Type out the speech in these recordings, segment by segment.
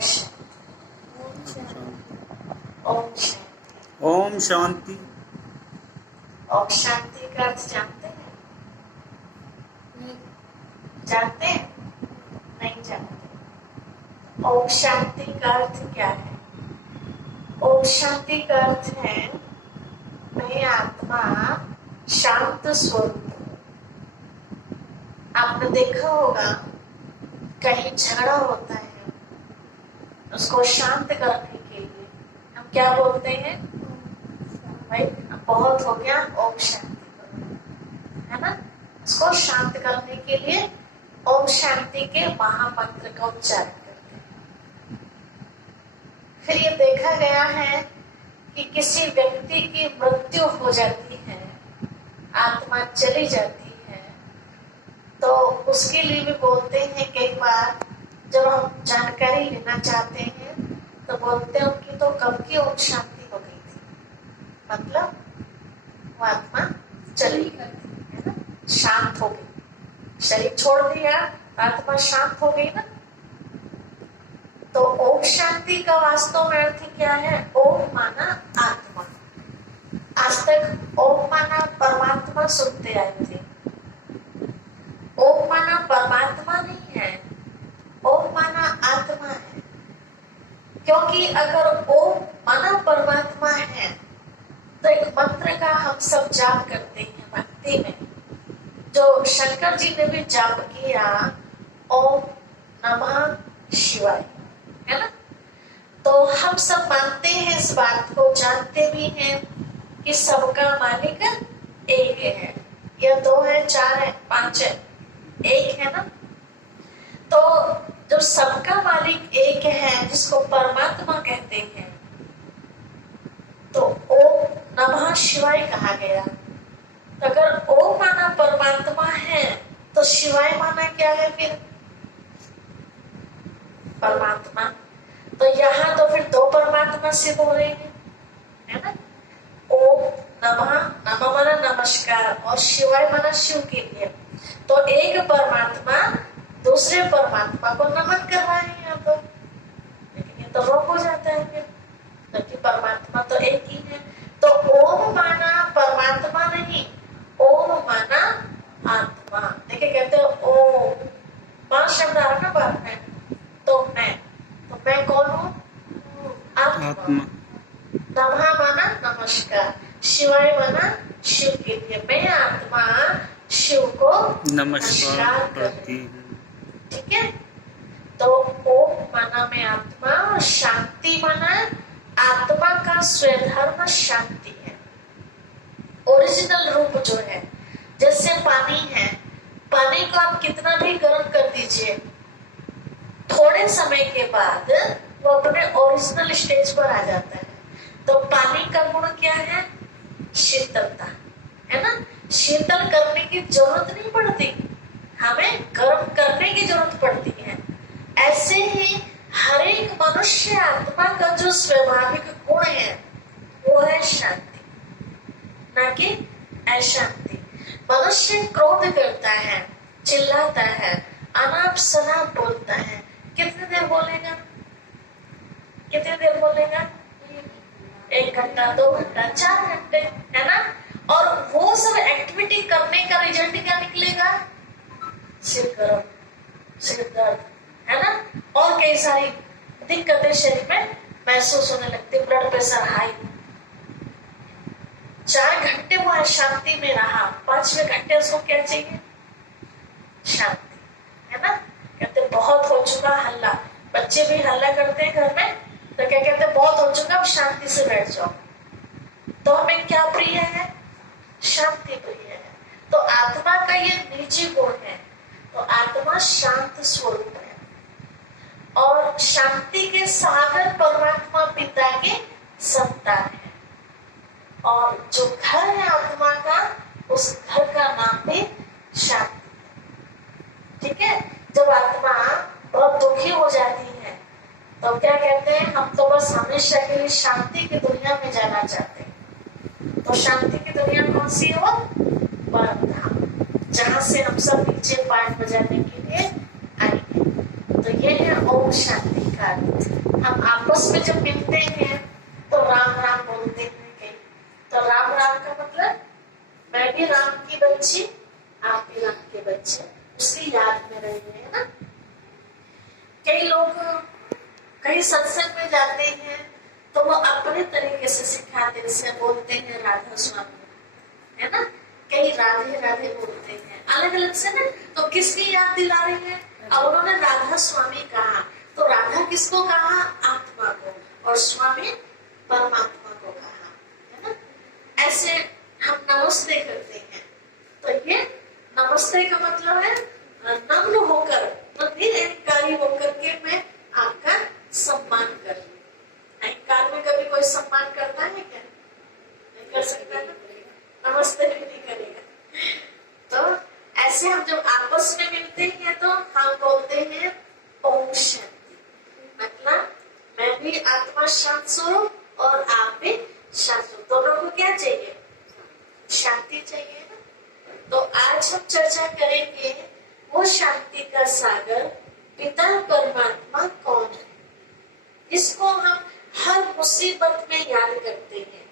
ओम शांति। ओम शांति। ओम शांति का अर्थ जानते हैं? जानते हैं? नहीं जानते। ओम शांति का अर्थ क्या है? ओम शांति का अर्थ है मैं आत्मा शांत स्वरूप। आपने देखा होगा कहीं झगड़ा होता है, उसको शांत करने के लिए हम क्या बोलते हैं? भाई बहुत हो गया, ओम शांति करो, है ना? उसको शांत करने के लिए ओम शांति के महामंत्र का उच्चारण करते हैं। फिर ये देखा गया है कि किसी व्यक्ति की मृत्यु हो जाती है, आत्मा चली जाती है, तो उसके लिए भी बोलते हैं। कई बार जब हम जानकारी लेना चाहते हैं तो बोलते हैं उनकी तो कब की ओम शांति हो गई थी, मतलब वो आत्मा चली गई, है ना? शांत हो गई, शरीर छोड़ दिया, आत्मा शांत हो गई ना। तो ओम शांति का वास्तव में अर्थ क्या है? ओम माना आत्मा। आज तक ओम माना परमात्मा सुनते आए थे। ओम माना परमात्मा नहीं है, ओम माना आत्मा है। क्योंकि अगर ओम माना परमात्मा है तो एक मंत्र का हम सब जाप करते हैं भक्ति में, जो शंकर जी ने भी जाप किया, ओम नमः शिवाय, है ना? तो हम सब मानते हैं इस बात को, जानते भी हैं कि सबका मालिक एक है। या दो है, चार है, पांच है, एक है ना? तो जो सबका मालिक एक है, जिसको परमात्मा कहते हैं, तो ओम नमः शिवाय कहा गया। तो अगर ओम माना परमात्मा है तो शिवाय माना क्या है फिर? परमात्मा। तो यहाँ तो फिर दो परमात्मा सिद्ध हो रहे हैं, है ना? ओम नमः, नमः माना नमस्कार, और शिवाय माना शिव के लिए। तो एक परमात्मा दूसरे परमात्मा को नमन कर रहा है यहाँ तो, लेकिन ये तो रोक हो जाता है फिर, क्योंकि परमात्मा तो एक ही है। तो ओम माना परमात्मा नहीं, ओम माना आत्मा। देखिए कहते हो ओम, 5 शब्द आ रहा ना बात में, तो मैं कौन हूँ? आत्मा। नमः माना नमस्कार, शिवाय माना शिव के लिए। मैं आत्मा शिव को नमस्कार करती हूँ, ठीक है? तो ओम माना मैं आत्मा, और शांति माना आत्मा का स्वधर्म शांति है, ओरिजिनल रूप जो है। जैसे पानी है, पानी को आप कितना भी गर्म कर दीजिए, थोड़े समय के बाद वो अपने ओरिजिनल स्टेज पर आ जाता है। तो पानी का गुण क्या है? शीतलता, है ना? शीतल करने की जरूरत नहीं पड़ती, हमें गर्म करने की जरूरत पड़ती है। ऐसे ही हर एक मनुष्य आत्मा का जो स्वाभाविक गुण है वो है शांति, ना कि अशांति। मनुष्य क्रोध करता है, चिल्लाता है, अनाप शनाप बोलता है। कितनी देर बोलेगा? कितनी देर बोलेगा? 1 घंटा, 2 घंटा, 4 घंटे, है ना? और वो सब एक्टिविटी करने का रिजल्ट क्या निकलेगा? सिर गर्म, सिर दर्द, है ना? और कई सारी दिक्कतें शरीर में महसूस होने लगती, ब्लड प्रेशर हाई। 4 घंटे वो अशांति में रहा, 5वें घंटे उसको क्या चाहिए? शांति, है ना? कहते बहुत हो चुका हल्ला, बच्चे भी हल्ला करते हैं घर में, तो क्या कहते हैं? बहुत हो चुका, अब शांति से बैठ जाओ। तो हमें क्या प्रिय है? शांति प्रिय है। तो आत्मा का ये निजी गुण है। तो आत्मा शांत स्वरूप है, और शांति के सागर परमात्मा पिता के संतान है। और जो घर है आत्मा का, उस घर का नाम भी शांति, ठीक है? जब आत्मा बहुत दुखी हो जाती है तो क्या कहते हैं? हम तो बस हमेशा के लिए शांति की दुनिया में जाना चाहते हैं। तो शांति की दुनिया कौन सी है? परम धाम, जहां से हम सब नीचे पाठ बजाने के लिए आएंगे। तो ये है ओम शांति का अर्थ। हम आपस में जब मिलते हैं तो राम राम बोलते हैं कहीं। तो राम राम का मतलब मैं भी राम की बच्ची, आप भी राम के बच्चे, उसकी याद में रहिए, है ना। कई लोग कहीं सत्संग में जाते हैं तो वो अपने तरीके से सिखाते, जैसे बोलते हैं राधा स्वामी, है ना। कई राधे राधे बोलते हैं अलग अलग से ना। तो किसकी याद दिला रही है? अब उन्होंने राधा स्वामी कहा तो राधा किसको कहा? आत्मा को, और स्वामी परमात्मा को कहा, है ना। ऐसे हम नमस्ते करते हैं तो ये नमस्ते का मतलब है नम्र होकर, निरहंकारी होकर के मैं आपका सम्मान कर रही हूँ। अहंकार में कभी कोई सम्मान करता है क्या? नहीं कर सकता ना, नमस्ते भी नहीं करेगा। तो ऐसे हम जब आपस में मिलते हैं तो हम बोलते हैं ओम शांति, मतलब मैं भी आत्मा शांत स्वरूप और आप भी शांत स्वरूप। दोनों को क्या चाहिए? शांति चाहिए ना। तो आज हम चर्चा करेंगे वो शांति का सागर पिता परमात्मा कौन है, जिसको हम हर मुसीबत में याद करते हैं।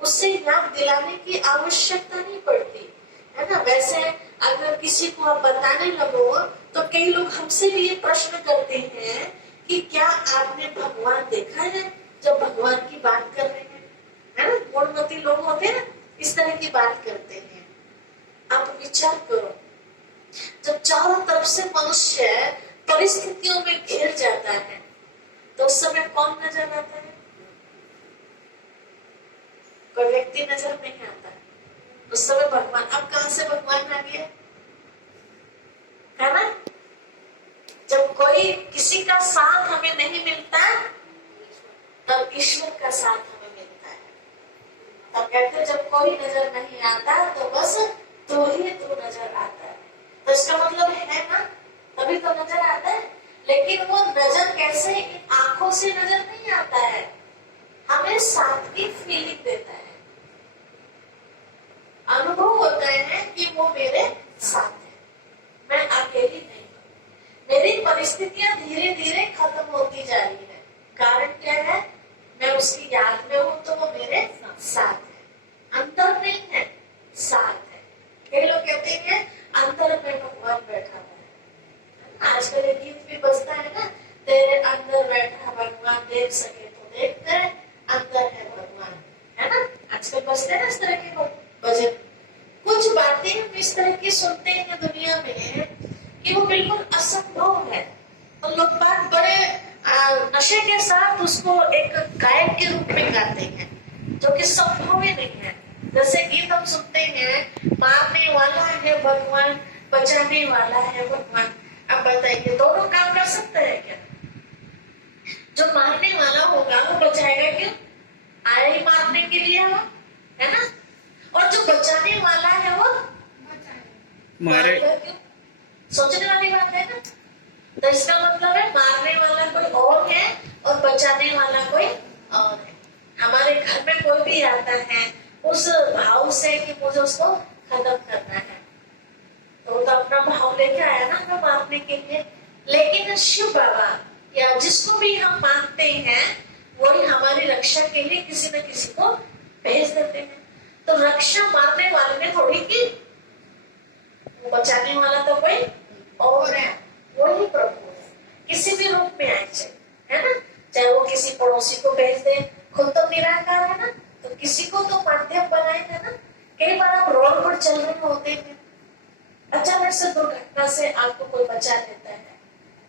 उससे याद दिलाने की आवश्यकता नहीं पड़ती, है ना। वैसे अगर किसी को आप बताने लगो तो कई लोग हमसे भी ये प्रश्न करते हैं कि क्या आपने भगवान देखा है, जब भगवान की बात कर रहे हैं, है ना। गुणवती लोग होते हैं इस तरह की बात करते हैं। आप विचार करो, जब चारों तरफ से मनुष्य परिस्थितियों में घिर जाता है तो उस समय कौन नजर आता है? कोई व्यक्ति नजर नहीं आता है, उस समय भगवान। अब कहां से भगवान आ गया, है ना। जब कोई किसी का साथ हमें नहीं मिलता तब ईश्वर का साथ हमें मिलता है। तब कहते हैं जब कोई नजर नहीं आता तो बस तू ही तू नजर आता है। तो इसका मतलब है ना, तभी तो नजर आता है। लेकिन वो नजर कैसे? इन आंखों से नजर नहीं आता है, हमें साथ की फीलिंग देता है, अनुभव होता है कि वो मेरे साथ है, मैं अकेली नहीं हूँ। मेरी परिस्थितियां धीरे धीरे खत्म होती जा रही है। कारण क्या है? मैं उसकी याद में हूँ तो वो मेरे साथ है, अंदर नहीं है, साथ है। कई लोग कहते हैं अंदर में भगवान बैठा है। आजकल ये गीत भी बजता है ना, तेरे अंदर बैठा भगवान, देख सके तो देखते, अंदर है भगवान, है ना। आजकल बजते हैं ना इस तरह के भजन। कुछ बातें हम इस तरह की सुनते हैं दुनिया में कि वो बिल्कुल असंभव है, और लोग बात बड़े नशे के साथ उसको एक गायक के रूप में गाते हैं, जो कि संभव ही नहीं है। जैसे गीत हम सुनते हैं, मारने वाला है भगवान, बचाने वाला है भगवान। अब बताइए दोनों काम कर सकते हैं क्या? जो मारने वाला होगा वो बचाएगा क्यों? आया ही मारने के लिए वो, है ना। और जो बचाने वाला है वो मारे क्यों? सोचने वाली बात है ना। तो इसका मतलब है मारने वाला कोई और है और बचाने वाला कोई और है। हमारे घर में कोई भी आता है उस भाव से कि मुझे उसको खत्म करना है, तो अपना भाव लेके आया ना हमें मारने के लिए। लेकिन शिव बाबा या जिसको भी हम मानते हैं वही हमारी रक्षा के लिए किसी न किसी को भेज देते हैं। तो रक्षा मारने वाले ने थोड़ी की, वो बचाने वाला तो कोई और है, वही प्रभु है, किसी भी रूप में आए चाहे, है ना। चाहे वो किसी पड़ोसी को भेज दे, खुद तो निराकार है ना, तो किसी को तो माध्यम बनाएगा ना। कई बार आप रोड पर चल रहे होते हैं, अचानक से दुर्घटना से आपको कोई बचा लेता है,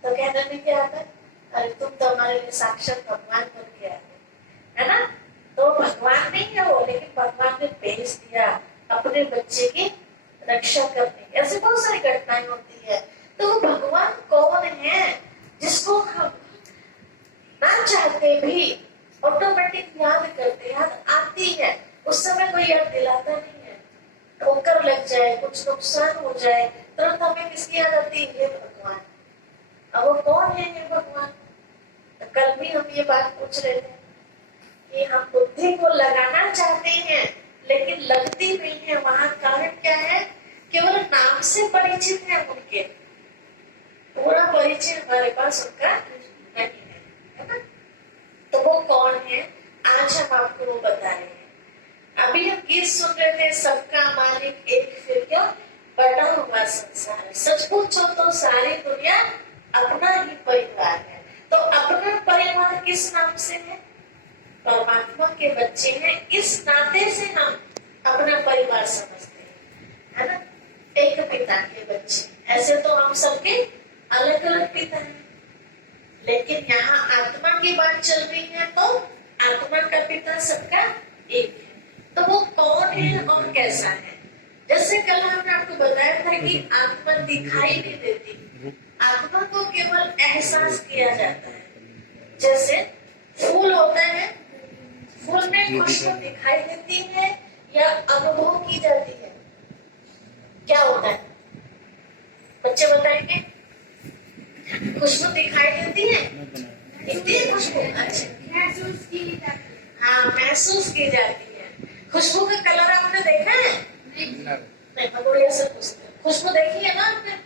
तो कहने में क्या आता है? अरे तुम तो हमारे लिए साक्षात भगवान बन के आए, है ना। तो भगवान नहीं है वो, लेकिन भगवान ने भेज दिया अपने बच्चे की रक्षा करने। ऐसे बहुत सारी घटनाएं होती है। तो वो भगवान कौन है जिसको हम ना चाहते भी ऑटोमेटिक याद करते, याद आती है। उस समय कोई याद दिलाता नहीं है। ठोकर लग जाए, कुछ नुकसान हो जाए, तुरंत हमें किसकी याद आती है? भगवान। अब वो कौन है ये भगवान? तो कल भी हम ये बात पूछ रहे थे कि हम बुद्धि को लगाना चाहते हैं लेकिन लगती नहीं है। वहां कारण क्या है? केवल नाम से परिचित है उनके, पूरा परिचय हमारे पास उनका नहीं है, है ना। वो बता रहे हैं। अभी हम गीत सुन रहे थे, सबका मालिक एक फिर क्यों बटा हुआ संसार है। सच पूछो तो सारी दुनिया अपना ही परिवार है। तो अपना परिवार किस नाम से है? परमात्मा के बच्चे हैं, इस नाते से हम अपना परिवार समझते हैं, है ना। एक पिता के बच्चे, ऐसे तो हम सबके अलग अलग पिता हैं, लेकिन यहाँ आत्मा की बात चल रही है तो आत्मा का पिता सबका एक है। तो वो कौन है और कैसा है? जैसे कल हमने आपको बताया था कि आत्मा दिखाई नहीं देती, आत्मा को केवल एहसास किया जाता है। जैसे फूल होता है, फूल में खुशबू दिखाई देती है या अनुभव की जाती है? क्या होता है बच्चे बताएंगे? खुशबू दिखाई देती है, दिखती है खुशबू? अच्छा, महसूस की जाती है। हाँ, महसूस की जाती है। खुशबू का कलर आपने देखा है? नहीं, पकौड़िया से पूछते हैं। खुशबू देखी है ना आपने?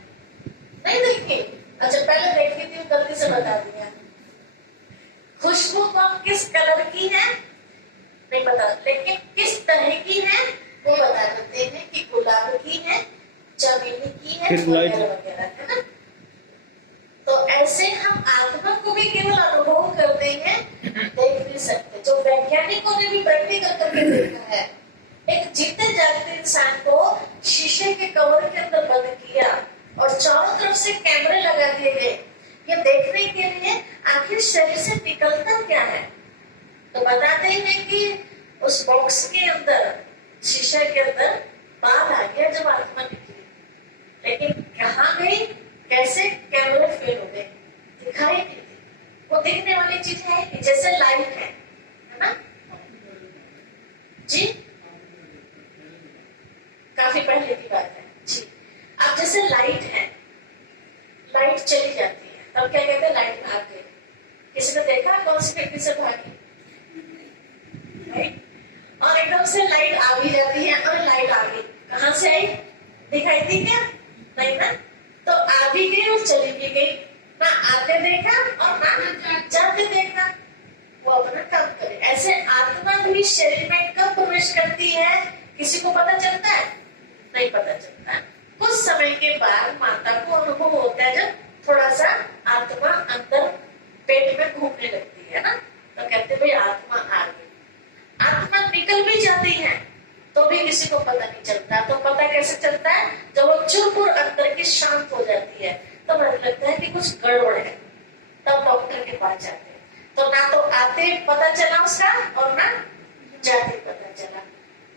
नहीं देखी? अच्छा, पहले देखी थी, गलती से बता दिया। खुशबू कौन किस कलर की है नहीं पता, लेकिन किस तरह की है वो बता देते हैं कि गुलाब की है, चमेली की है, वगैरह वगैरह, है ना। तो ऐसे हम आत्मा को भी केवल अनुभव करते हैं, देख नहीं सकते। जो वैज्ञानिकों ने भी प्रैक्टिकल करके देखा है, एक जीते जागते इंसान को शीशे के कवर के अंदर बंद किया और चारों तरफ से कैमरे लगा दिए गए, ये देखने के लिए आखिर शरीर से निकलता क्या है। तो बताते हैं कि उस बॉक्स के अंदर, शीशे के अंदर बाल आ गया जब आत्मा निकली, लेकिन कहाँ गई, कैसे, कैमरे फेल हो गए, दिखाई नहीं दी। वो देखने वाली चीज है कि जैसे लाइट है ना जी, काफी पहले की बात है जी। अब जैसे लाइट है, लाइट चली जाती है, तब क्या कहते हैं? लाइट भाग गई। किसी ने देखा कौन सी खिड़की से भागी? और एकदम से लाइट आ भी जाती है, और लाइट आ गई, कहां से आई? दिखाई दी क्या? नहीं ना। तो आ भी गई और चली भी गई, ना आते देखा और ना जाते देखा। वो अपना काम करे। ऐसे आत्मा भी शरीर में कब प्रवेश करती है किसी को पता चलता है? नहीं पता चलता। कुछ समय के बाद माता को अनुभव होता है, जब थोड़ा सा आत्मा अंदर पेट में घूमने लगती है ना, तो कहते भाई आत्मा आ गई। आत्मा निकल भी जाती है तो भी किसी को पता नहीं चलता। तो पता कैसे चलता है? जब वो चुप और अंदर की शांत हो जाती है, तो मुझे लगता है कि कुछ गड़बड़ है, तब डॉक्टर के पास जाते हैं। तो ना तो आते पता चला उसका और ना जाते पता चला।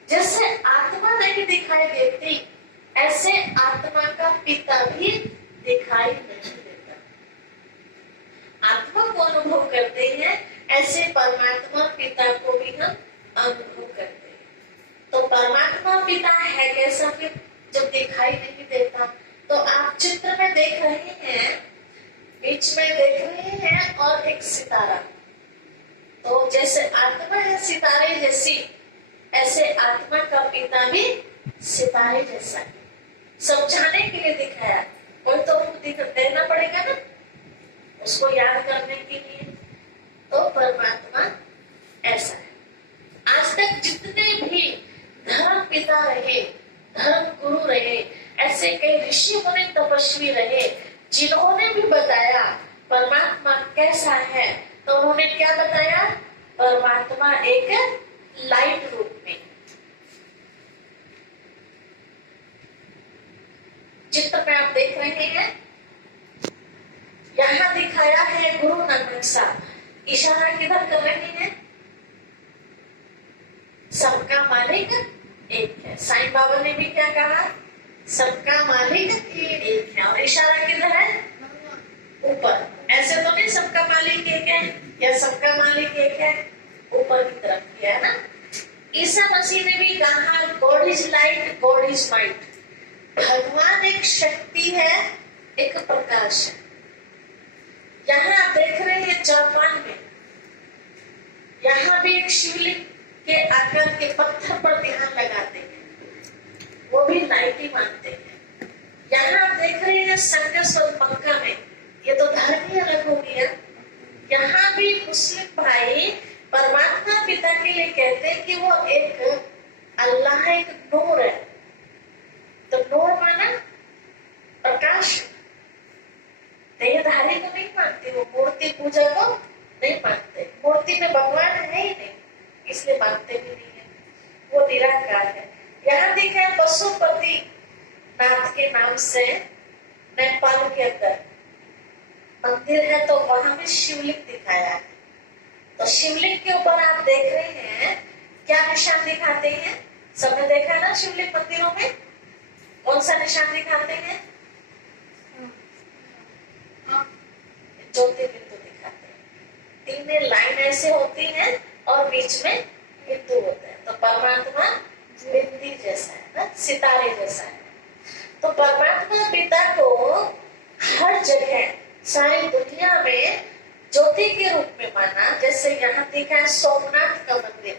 जैसे आत्मा नहीं दिखाई देती, ऐसे आत्मा का पिता भी दिखाई नहीं देता। आत्मा को अनुभव करते हैं, ऐसे परमात्मा पिता को भी हम अनुभव करते हैं। तो परमात्मा पिता है कैसा फिर, जब दिखाई नहीं देता? तो आप चित्र में देख रहे हैं, बीच में देख रहे हैं और एक सितारा। तो जैसे आत्मा है सितारे जैसी, ऐसे आत्मा का पिता भी सितारे जैसा है। समझाने के लिए दिखाया, कोई तो देना पड़ेगा ना उसको याद करने के लिए। तो परमात्मा ऐसा है। आज तक जितने भी धर्म पिता रहे, धर्म गुरु रहे, ऐसे कई ऋषि मुनि तपस्वी रहे, जिन्होंने भी बताया परमात्मा कैसा है, तो उन्होंने क्या बताया? परमात्मा एक लाइट रूप में। चित्र में आप देख रहे हैं, यहाँ दिखाया है गुरु नानक साहब, इशारा किधर कर रहे हैं? सबका मालिक एक है। साईं बाबा ने भी क्या कहा? सबका मालिक एक है। और इशारा किधर है? ऊपर। ऐसे तो नहीं सबका मालिक एक है या सबका मालिक एक है, ऊपर की तरफ किया है ना। ईसा मसीह ने भी कहा God is light, God is might. भगवान एक शक्ति है, एक प्रकाश है। यहाँ आप देख रहे हैं जापान में, यहाँ भी एक शिवलिंग के आकार के पत्थर पर ध्यान लगाते हैं, वो भी लाइट ही मानते हैं। यहाँ आप देख रहे हैं सर्कस और मक्का में, ये तो धर्म ही अलग हो गया। यहाँ भी मुस्लिम भाई परमात्मा पिता के लिए कहते हैं कि वो एक अल्लाह एक नूर है। तो नूर माना प्रकाश। देहधारी को नहीं मानते, वो मूर्ति पूजा को नहीं मानते। मूर्ति में भगवान है ही नहीं, इसलिए मानते भी नहीं है। वो निराकार है। यहाँ देखा है पशुपति नाथ के नाम से नेपाल के अंदर मंदिर है, तो वहां में शिवलिंग दिखाया है। तो शिवलिंग के ऊपर आप देख रहे हैं क्या निशान दिखाते हैं? सबने देखा है ना शिवलिंग मंदिरों में कौन सा निशान दिखाते हैं? ज्योति बिंदु दिखाते हैं। तीन लाइन ऐसे होती है और बीच में बिंदु होते हैं। तो परमात्मा बिंदी जैसा है ना, सितारे जैसा है। तो परमात्मा पिता को हर जगह सारी दुनिया में ज्योति के रूप में माना। जैसे यहाँ देखा है सोमनाथ का मंदिर,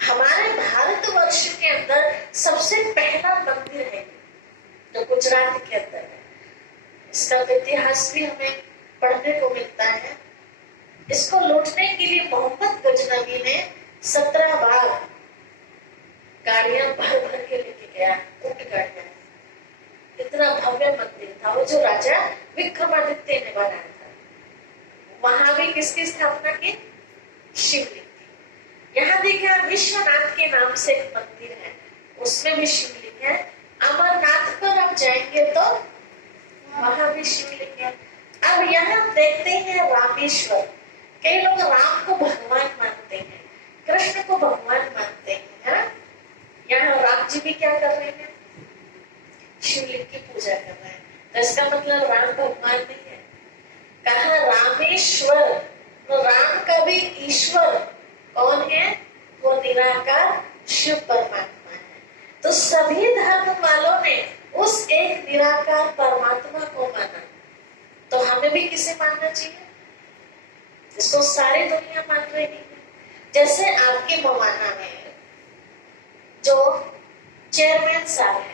हमारे भारतवर्ष के अंदर सबसे पहला मंदिर है जो गुजरात के अंदर है। इसका इतिहास भी हमें पढ़ने को मिलता है। इसको लूटने के लिए मोहम्मद गजनवी ने 17 बार गाड़ियां भर भर के लेके गया, ऊंट गाड़ियां। इतना भव्य मंदिर था वो, जो राजा विक्रमादित्य ने बनाया था। वहां भी किसकी स्थापना की? शिवलिंग की। यहाँ देखा विश्वनाथ के नाम से एक मंदिर है, उसमें भी शिवलिंग है। अमरनाथ पर आप जाएंगे तो वहां भी शिवलिंग है। अब यहाँ देखते हैं रामेश्वर। कई लोग राम को भगवान मानते हैं, कृष्ण को भगवान मानते हैं, है? यहाँ राम जी भी क्या कर रहे हैं? शिवलिंग की पूजा कर रहे हैं। तो इसका मतलब राम भगवान नहीं है। कहा रामेश्वर, तो राम का भी ईश्वर कौन है? वो निराकार शिव परमात्मा है। तो सभी धर्म वालों ने उस एक निराकार परमात्मा को माना। तो हमें भी किसे मानना चाहिए? जिसको सारी दुनिया मान रही है। जैसे आपके मवाना में जो चेयरमैन साहब है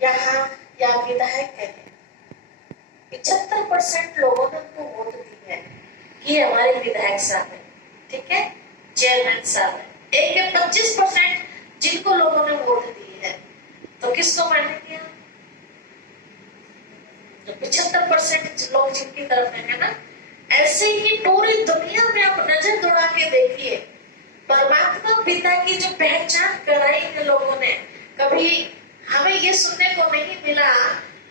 यहाँ या विधायक है, 75% लोगों ने उनको वोट दी है कि ये हमारे विधायक साहब है, ठीक है, चेयरमैन साहब है। एक 25% जिनको लोगों ने वोट दी है, तो किसको मानेंगे? जो 75% लोग जिनकी तरफ है ना। ऐसे ही पूरी दुनिया में आप नजर दौड़ा के देखिए, परमात्मा पिता की जो पहचान कराई है लोगों ने, कभी हमें ये सुनने को नहीं मिला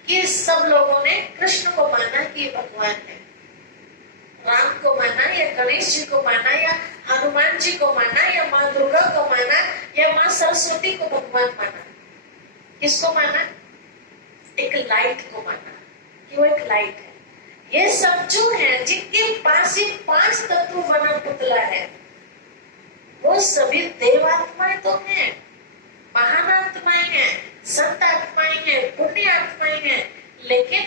कि सब लोगों ने कृष्ण को माना कि भगवान है, राम को माना या गणेश जी को माना या हनुमान जी को माना या माँ दुर्गा को माना या माँ सरस्वती को भगवान माना। किसको माना? एक लाइट को माना कि वो एक लाइट है। ये सब जो है जिनके पास ये 5 तत्व बना पुतला है, वो सभी देवात्माएं तो हैं, महान आत्माएं हैं, संत आत्माएं हैं, पुण्य आत्माएं हैं, लेकिन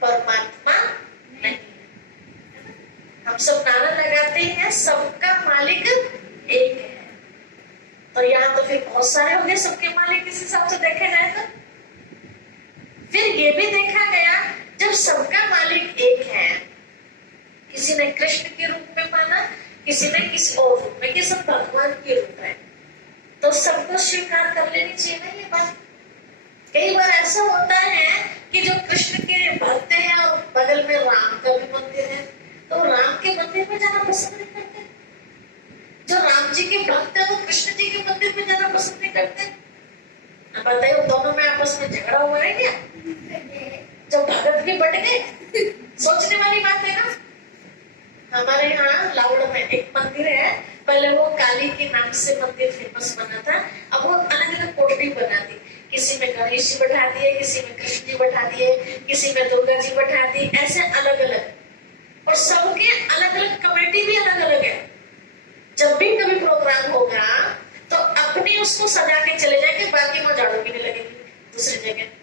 परमात्मा नहीं। हम सब नारा लगाते हैं सबका मालिक एक है। तो यहाँ तो फिर बहुत सारे हो गए सबके मालिक इस हिसाब से देखा जाए तो। फिर ये भी देखा गया जब सबका मालिक एक है, किसी ने कृष्ण के रूप में माना, किसी ने किसी और रूप में, कि सब भगवान के रूप है, तो सबको स्वीकार कर लेनी चाहिए ना ये बात। कई बार ऐसा होता है कि जो कृष्ण के भक्त हैं और बगल में राम का भी मंदिर है, तो राम के मंदिर में जाना पसंद नहीं करते। जो राम जी के भक्त है वो कृष्ण जी के मंदिर में जाना पसंद नहीं करते। अब बताइए दोनों में आपस में झगड़ा हुआ है क्या? जो भगत भी बट गए, सोचने वाली बात है ना। हमारे यहाँ लावड़ में एक मंदिर है, पहले वो काली के नाम से मंदिर फेमस बना था, अब वो अलग अलग कोठरी बना दी। किसी में गणेश जी बैठा दिए, किसी में कृष्ण जी बैठा दिए, किसी में दुर्गा जी बैठा दी, ऐसे अलग अलग। और सबके अलग अलग कमेटी भी अलग अलग है। जब भी कभी प्रोग्राम होगा तो अपनी उसको सजा के चले जाएंगे, बाकी वहां झाड़ू भी नहीं लगेगी दूसरी जगह।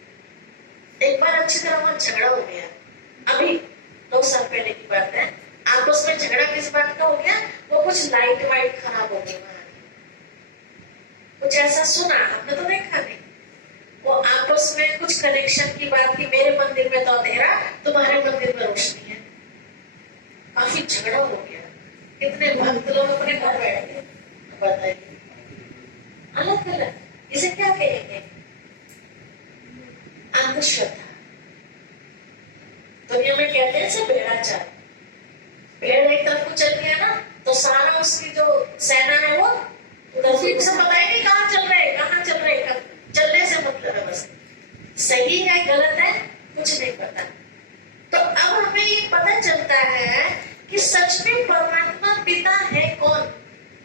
एक बार अच्छी तरह वहां झगड़ा हो गया, अभी 2 साल पहले की बात है। आपस में झगड़ा किस बात का हो गया? वो कुछ लाइट वाइट खराब हो गई वहां, कुछ ऐसा सुना, हमने तो देखा नहीं। वो आपस में कुछ कनेक्शन की बात की, मेरे मंदिर में तो अंधेरा, तुम्हारे मंदिर में रोशनी है। काफी झगड़ा हो गया। कितने भक्त लोग अपने घर बैठ गए, बताइए। अलग अलग, इसे क्या कहेंगे? अंधश्रद्धा। दुनिया में कहते हैं इसे भेड़ाचार। भेड़ एक तरफ को चल गया ना तो सारा उसकी जो सेना है वो उधर से पता ही नहीं कहाँ चल रहे, कहाँ चल रहे, चलने से मतलब है बस। सही है गलत है कुछ नहीं पता। तो अब हमें ये पता चलता है कि सच में परमात्मा पिता है कौन,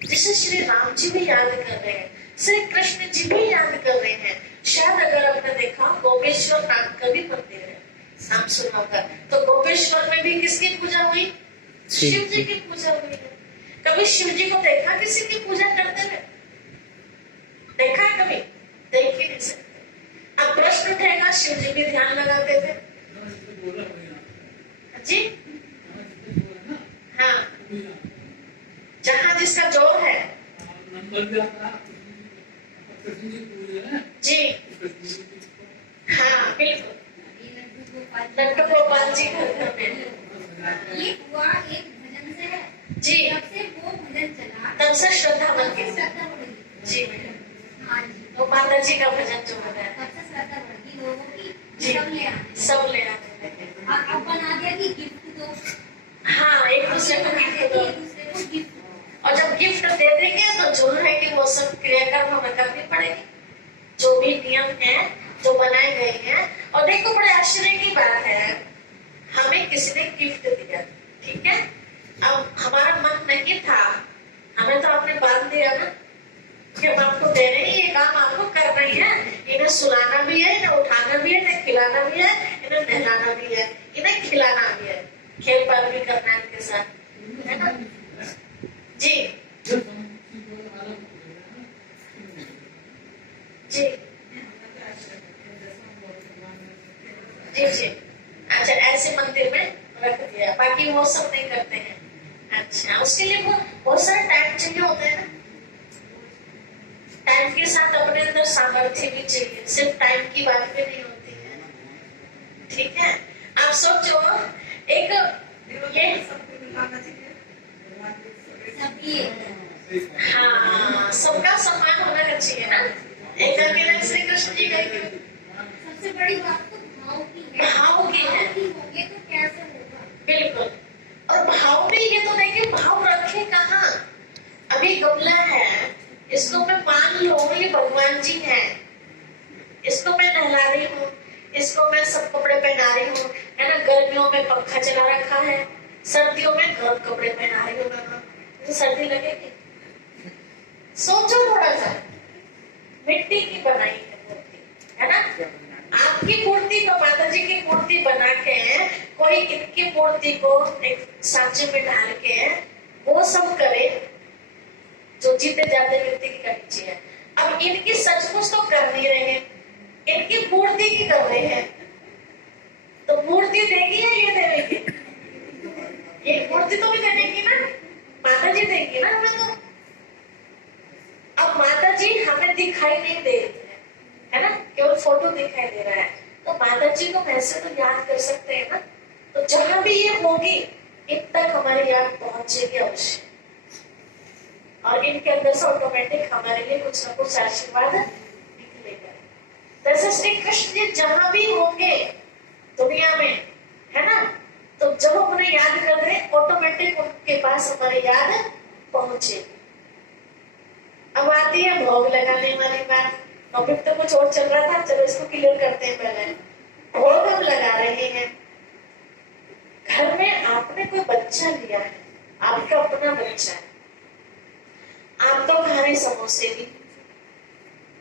जिसे श्री राम जी भी याद कर रहे हैं, श्री कृष्ण जी भी याद कर रहे हैं। शायद अगर आपने देखा गोपेश्वर नाम का भी मंदिर है, नाम सुना होगा। तो गोपेश्वर में भी किसकी पूजा हुई? शिव जी की पूजा हुई है। कभी शिव जी को देखा किसी की पूजा करते हुए? देखा है कभी? देख ही नहीं सकते। अब प्रश्न उठेगा, शिव जी भी ध्यान लगाते थे जी? हाँ, जहाँ जिसका जोर है जी। हाँ बिल्कुल, लड्डू गोपाल जी घर में ये हुआ एक भजन से है जी। जब से वो भजन चला तब से श्रद्धा बन तब से गई श्रद्धा बढ़ गई। जी। हाँ जी, तो माता जी का भजन जो हो रहा है तब से श्रद्धा बढ़ गई लोगों की, जी, सब ले आते हैं। सब ले आते हैं। अब बना दिया कि गिफ्ट दो, हाँ, एक दूसरे को बना गिफ्ट दिया कि दो। एक दूसरे को गिफ्ट दो। और जब गिफ्ट दे देंगे तो जरूर है कि वो सब क्रियाकर्म हमें करनी पड़ेगी, जो भी नियम है जो बनाए गए हैं। और देखो बड़े आश्चर्य की बात है, हमें किसी ने गिफ्ट दिया, ठीक है, अब हमारा मन नहीं था, हमें तो आपने बांध दिया ना कि हम आपको दे रहे हैं, ये काम आपको करना ही है। इन्हें सुलाना भी है, इन्हें उठाना भी है, इन्हें खिलाना भी है, इन्हें नहलाना भी है, इन्हें खिलाना भी है, खेल पाल भी करना है इनके साथ, है ना जी? जी जी जी। अच्छा, ऐसे मंदिर में रख दिया, बाकी वो सब नहीं करते हैं। अच्छा, उसके लिए बहुत सारा टाइम चाहिए होता है ना। टाइम के साथ अपने अंदर सामर्थ्य भी चाहिए, सिर्फ टाइम की बात भी नहीं होती है, ठीक है? आप सोचो एक ये हाँ, सबका सम्मान होना चाहिए ना। एक अकेले श्री कृष्ण जी गए, सबसे बड़ी बात तो भाव की है। भाव की है, होंगे तो कैसे होगा? बिल्कुल। और भाव भी ये तो देखिए, भाव रखे कहाँ? अभी गमला है, इसको मैं मान लो ये भगवान जी हैं, इसको मैं नहला रही हूँ, इसको मैं सब कपड़े पहना रही हूँ, है ना। गर्मियों में पंखा चला रखा है, सर्दियों में गर्म कपड़े पहना रही हूँ, तो सर्दी लगेगी? सोचो थोड़ा सा, मिट्टी की बनाई है मूर्ति, है ना। आपकी मूर्ति को, माता जी की मूर्ति बना के कोई इनकी मूर्ति को एक सांचे में डाल के वो सब करे जो जीते जाते व्यक्ति की करनी चाहिए। अब इनकी सचमुच तो कर नहीं रहे, इनकी मूर्ति की कर रहे हैं, तो मूर्ति देगी या ये देगी? ये मूर्ति तो भी देगी ना, माता जी देगी ना हमें तो। अब माता जी हमें दिखाई नहीं दे रही है ना, केवल फोटो दिखाई दे रहा है, तो माता जी को वैसे तो याद कर सकते हैं ना। तो जहां भी ये होगी इन तक हमारी याद पहुंचेगी अवश्य, और इनके अंदर से ऑटोमेटिक हमारे लिए कुछ ना कुछ आशीर्वाद निकलेगा। जैसे श्री कृष्ण जी जहां भी होंगे दुनिया में, है ना, तो जब हम उन्हें याद कर रहे हैं ऑटोमेटिक उनके पास हमारी याद पहुंचेगी। अब आती है भोग लगाने वाली बात। टॉपिक तो कुछ और चल रहा था, चलो इसको क्लियर करते हैं। पहले भोग हम लगा रहे हैं, घर में आपने कोई बच्चा लिया है, आपका अपना बच्चा है, आप तो खा रहे समोसे भी,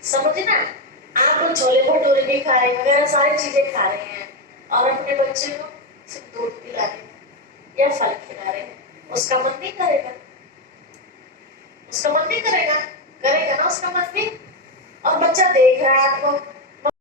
समझना, आप छोले भटूरे भी खा रहे हैं, वगैरह सारी चीजें खा रहे हैं, और अपने बच्चे को सिर्फ दूध पिला रहे हैं या फल खिला रहे हैं, उसका मन नहीं करेगा? उसका मन नहीं करेगा? करेगा ना उसका मन भी। और बच्चा देख रहा है आपको,